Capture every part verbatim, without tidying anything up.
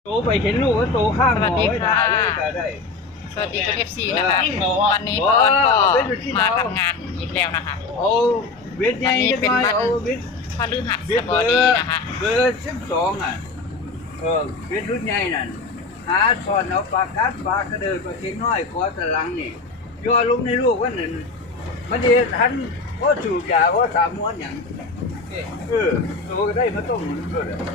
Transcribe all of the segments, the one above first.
โตไปเห็นลูกก็โตข้างหมอสวัสดีไว้ค่ะได้เลยก็ได้สวัสดีคุณเอฟซีนะคะวันนี้ป้าออนก็มาทำงานอีกแล้วนะคะเอาเวทใหญ่วันนี้จะเป็นมาวันเอาเวทพฤหัสเวทบเบอดีร์นะคะเบอร์สิบสองอ่ะเออเวทรุ่นใหญ่นั่นหาสอนเอาปากกัดปากกระเดิดปากเข็งน้อยคอตะลังนี่ย่อลงในลูกว่าหนึ่งมันดีทันก็สูบยาว่าสามม้วนอย่างเออโตก็ได้มาต้มมันก็เลย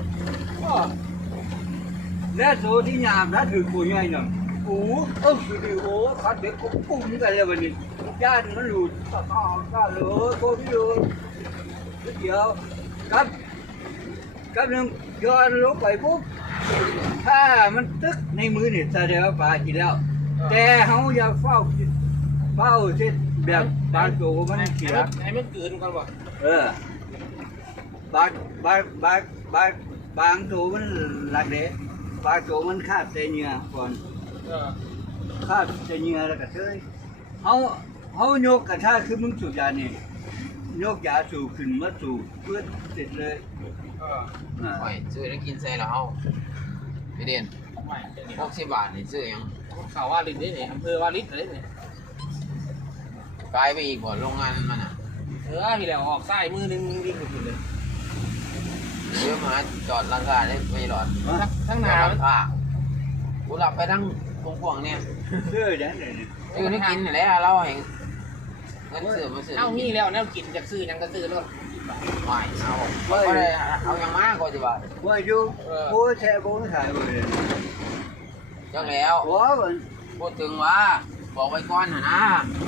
และโซที่ยามถ้าถือปุ๋ยใหญ่หน่อยโอ้เออคือดีโอ้ขัดเด็กก็ปุ้งกันเลยวันนี้ญาติมันหลุดต่อต่อต่อเลยโคตรอยู่เดี๋ยวครับครับหนึ่งย้อนลงไปปุ๊บถ้ามันตึกในมือเนี่ยแสดงว่าปลากินแล้ว แต่เขาอย่าเฝ้าเฝ้าเช่นแบบบางตัวมันเสียให้มันเกินก่อนบ่เออบางบางบางบางบางตัวมันหลักเด็บางตัวมันคาบแต่เนื้อก่อนเออคาบแต่เนื้อแล้วก็เทยเขาเขาโยกกระชากคือมึงสูบยานี่โยกยาสูบขึ้นมาสูบเพื่อเสร็จเลยเอออ่าโอ้ยซื้อแล้วกินใส่แล้วพี่เด่นไม่เดี๋ยวนี้หกสิบบาทนี่ซื้อยังข่าวว่าลิตรนี่อำเภอว่าลิตรเลยนี่กลายไปอีกบ่โรงงานนั้นมันอ่ะเออพี่แล้วออกไส้มือนึงวิ่งไปเลยเดี๋ยวมาจอดราคาได้ไม่หลอดทั้งหจนาอดมัราน คากูหลับไปทั้งพวงๆเนี่ยเชื่อได้เลยซื้อนี่กินนี่แหละเราเห็นเงินซื้อมาซื้อเอางี้แล้วแนวกินจากซื้อยังก็ซื้อแล้วไม่เอาก็ได้เอาอย่างมากกว่าสิบบาทว่าอยู่โอ้แช่โบ้ถ่ายไปเลยจังแล้วโอ้มันพูดถึงว่าบอกไว้ก่อนนะนะ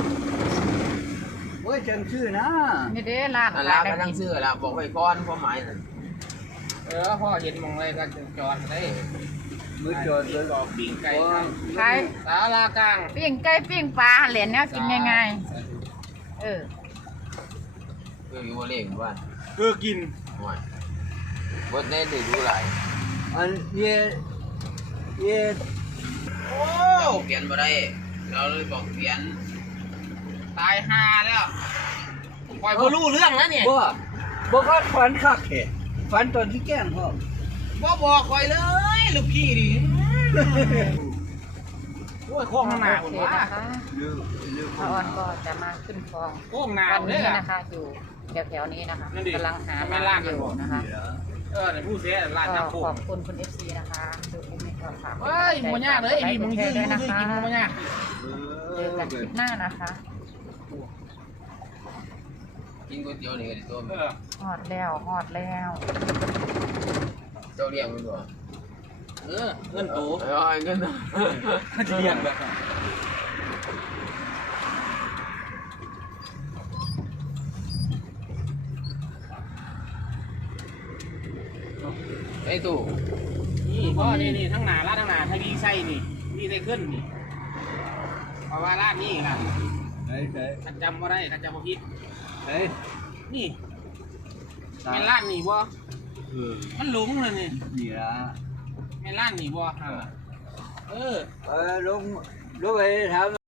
โอ้ยจังชื่อนะนี่เด้ร้านนั่นละก็ต้องซื้อละบอกไว้ก่อนความหมายนั่นเออพ่อเห็นมองอะไรก็จอดได้มือจอดเลยบอกปิ้งไก่ขายสาลากลางปิ้งไก่ปิ้งปลาเหรียญเนี้ยกินง่ายๆเออคืออยู่บนเลขบ้านเออกินไม่บนเน้นได้ดูหลายอันเย่เย่โอ้เราเปลี่ยนมาได้ เราเลยบอกเปลี่ยนตายฮาแล้วปล่อยพอรู้เรื่องแล้วเนี่ยบ่บ่ก็ฝันคักแค่ฝันตอนที่แกล้งพ่อบ่บอกไว้เลยลูกพี่ดิโอ้ยโค้งข้างหน้าโอผมเคว่านะคะลืมลืมป้าออนก็จะมาขึ้นฟองโค้งหน้าวันเลนี้ยอะนะคะอยู่แถวๆนี้นะคะนั่นดิกำลังหาไม่ร้าลากนกัอน ยู่บอกนะคะเออเนี่ยผู้เสียร้านก็น้ำโค้ของ บคุณคุณเอฟซีนะคะดูอุ้มให้ก่อนค่ะเฮ้ยมันยากเลยไอ้นี่มึงยืนด้วยมึนะงยืนคะกินมันยากเจอกันคลิปหน้านะคะกินก๋วยเตี๋ยวนี่ก็ได้ตัวเออฮอดแล้วฮอดแล้วเจ้าเลี้ยงมันบ่เออเงินโตเออเงินนะจะเรียนแบบไอ้ตู่นี่พ่อนี่นี่ทั้งหนาร้านทั้งหนาทวีไส้นี่นี่ได้ขึ้นนี่เพราะว่าร้านนี้นะไหนไหนขันจำว่าได้ขันจำว่าพิษไหนนี่เป็นร้านนี่บ่เออมันหลงเลยนี่นี่ละเป็นร้านนี่บ่เออเออลงลงไปถาม